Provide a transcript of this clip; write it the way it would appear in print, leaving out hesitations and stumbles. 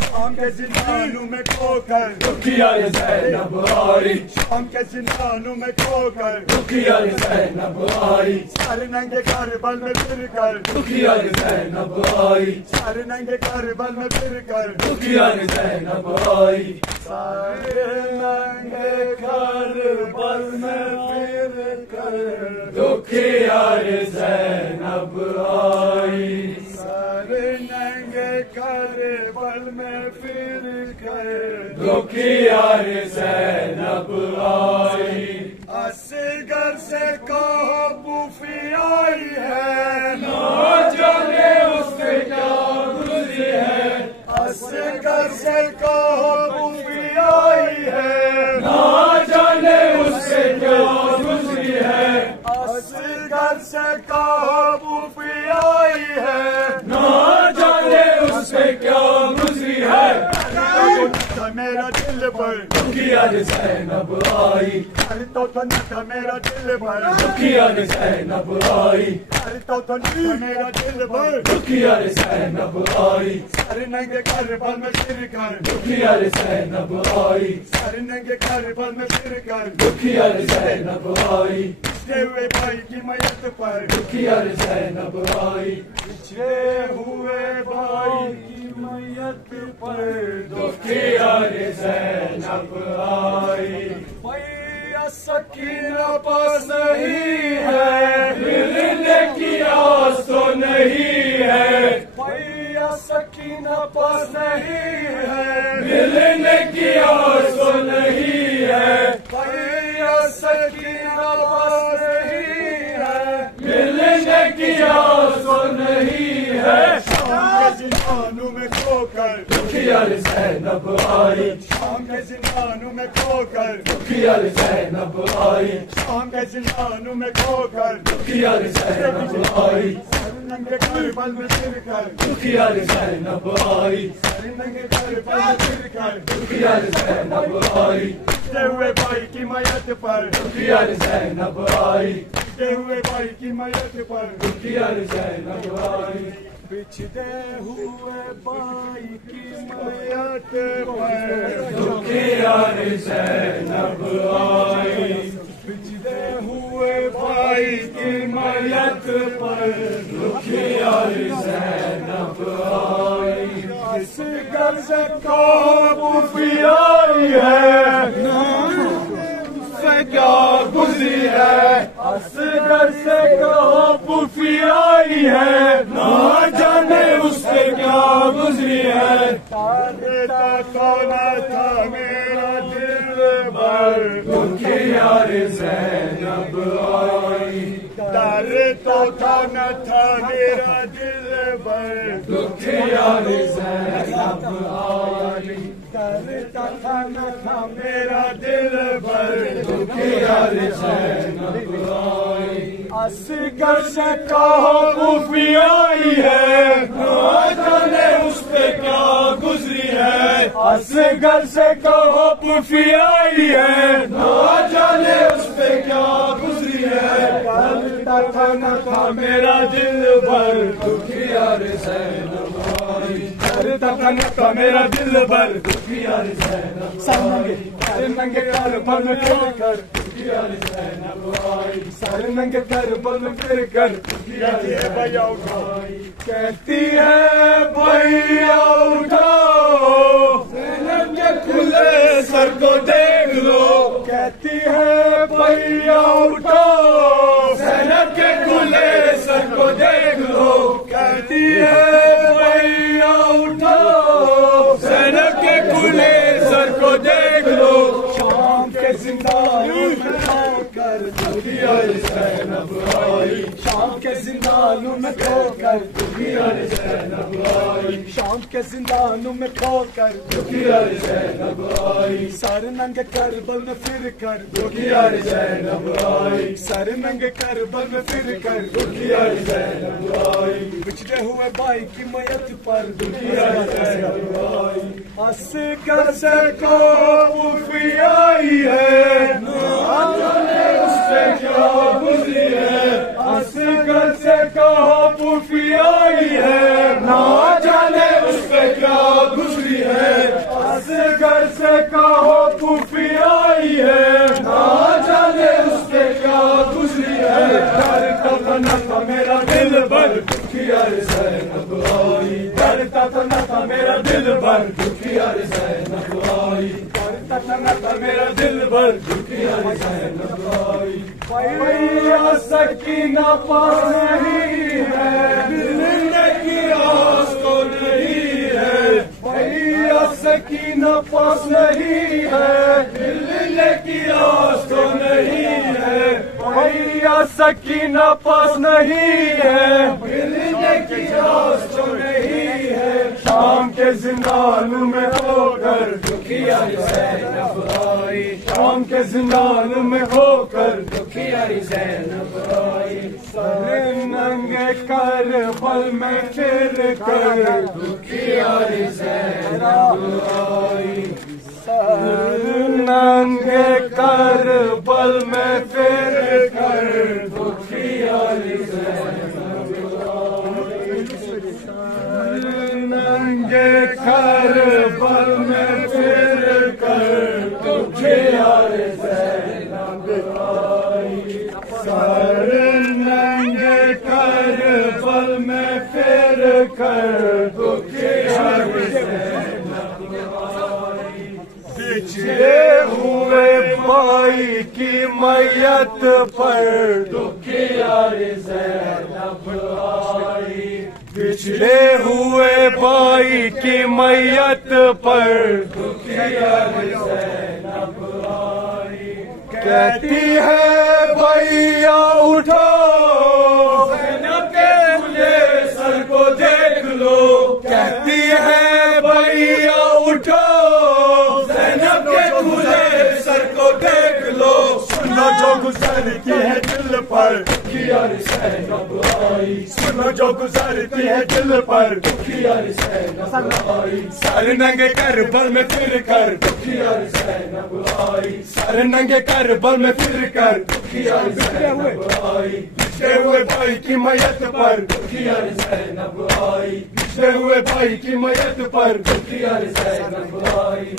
शाम के जिंदानों में खोकर दुखिया ये ज़ैनब आई, शाम के जिंदानों में खोकर दुखिया ये ज़ैनब आई, सारे नंगे करबल में फिर कर दुखिया ये ज़ैनब आई, सारे नंगे करबल में फिर कर दुखिया ये ज़ैनब आई, सारे नंगे करबल में फिर कर दुखिया ये ज़ैनब आई, सारे नंगे करबल में फिर कर दुखिया ये ज़ैनब आई, असगर से कहो बूफी आई है ना जाने उससे क्या गुज़री है, असगर से कहो बूफी आई है ना जाने उससे क्या गुज़री है, असगर से कहो बूफी आई है ना जाने उससे क्या गुज़री है, मेरा दिल भर दुखिया ये ज़ैनब आई, अरे तो था मेरा दिल भर दुखिया ये ज़ैनब आई, अरे तो मेरा दिल भर दुखिया ये ज़ैनब आई, सारे नंगे करबल में फिर कर दुखिया ये ज़ैनब आई, सारे नंगे करबल में फिर कर दुखिया ये ज़ैनब आई, पिछड़े हुए भाई की मैयत पर दुखिया ये ज़ैनब आई, पिछड़े हुए भाई की मैयत पर दुखिया ये ज़ैनब आई, भैया सकीना पास नहीं है मिलने की आस तो नहीं है, भैया सकीना पास नहीं है मिलने की आस तो नहीं है, भैया सकीना पास नहीं है मिलने की आस तो नहीं है, शाम के जिंदानों में खोकर दुखिया ये ज़ैनब आई, शाम के जिंदानों में खोकर दुखिया ये ज़ैनब आई, शाम के जिंदानों में खोकर दुखिया ये ज़ैनब आई, सारे नंगे करबल में फिर कर दुखिया ये ज़ैनब आई, सारे नंगे करबल में फिर कर दुखिया ये ज़ैनब आई, पिछड़े हुए भाई की मैयत पर दुखिया ये ज़ैनब आई, पिछड़े हुए भाई की मैयत पर दुखिया ये ज़ैनब आई, पिछड़े हुए भाई की मैयत पर दुखिया ये ज़ैनब आई, पिछड़े हुए भाई की मैयत पर दुखिया ये ज़ैनब आई, असगर से बूफी आई है से क्या गुज़री है, असगर से बूफी आई है, ना जाने उससे क्या गुज़री है, तारता कौन था मेरा दिल भर दुखिया ये ज़ैनब आई, तारता कौन था मेरा दिल भर दुखिया ये ज़ैनब आई, तारता न था मेरा दिल भर दुखिया ये ज़ैनब आई, असगर से कहो बूफी आई है ना जाने उस पे क्या गुज़री है, असगर से कहो बूफी आई है ना जाने उस पे क्या गुज़री है, तारता न था मेरा दिल भर दुखिया ये ज़ैनब आई, तारता न था मेरा दिल भर दुखिया ये ज़ैनब सारे नंगे करबल में फिर कर दुखिया ये ज़ैनब आई, सारे नंगे करबल में फिर कर कहती है भैया उठाओ कहती है भैया उठाओ ज़ैनब के खुले सर को देख लो, कहती है भैया उठाओ ज़ैनब के खुले सर को देख लो, कहती है भैया उठाओ ज़ैनब के खुले सर को देख लो, शाम के जिंदानों में खोकर दुखिया ये ज़ैनब आई, शाम के जिंदानों में खोकर दुखिया ये ज़ैनब आई, शाम के जिंदानों में खोकर दुखिया ये ज़ैनब आई, सारे नंगे करबल में फिर कर दुखिया ये ज़ैनब आई, सारे नंगे करबल में फिर कर दुखिया ये ज़ैनब आई, पिछड़े हुए भाई की मैयत पर दुखिया ये ज़ैनब आई, असगर से को बूफी आई है ना जाने उससे क्या गुज़री है, असगर से कहो बूफी आई है ना जाने उस पे क्या गुज़री है, दिल भर दुखिया ज़ैनब आई, मेरा दिल भर दुखिया ज़ैनब आई। भैया सकीना पास नहीं है, मिलने की आस तो नहीं है। भैया सकीना पास नहीं है, मिलने की आस तो नहीं है। भैया सकीना पास नहीं है, मिलने की आस तो नहीं है। शाम के जिंदान में होकर दुखिया ज़ैनब आई, शाम के जिंदान में होकर दुखिया ज़ैनब आई। सर नंगे करबल में फिर कर दुखिया ज़ैनब आई। सर नंगे करबल में फिर कर दुखिया ज़ैनब आई। सर नंगे करबल में फिर कर दुखिया ज़ैनब आई। सर नंगे करबल में फिर कर दुखिया ज़ैनब आई। बिछड़े हुए भाई की मैयत पर दुखिया ज़ैनब आई। बिछड़े हुए भाई की मैयत पर दुखिया ज़ैनब आई। कहती है भैया उठो, ज़ैनब के खुले सर को देख लो। कहती है भैया उठो, ज़ैनब के खुले सर को देख लो। सुनो जो गुजरती है दिल पर दुखिया ज़ैनब आई, सुनो जो गुजरती है दिल पर दुखिया ज़ैनब आई। सर नंगे करबल में फिर कर दुखिया ज़ैनब आई, सर नंगे करबल में फिर कर दुखिया ज़ैनब आई। बिछड़े हुए भाई की मैयत पर दुखिया ज़ैनब आई, बिछड़े हुए भाई की मैयत पर दुखिया ज़ैनब आई।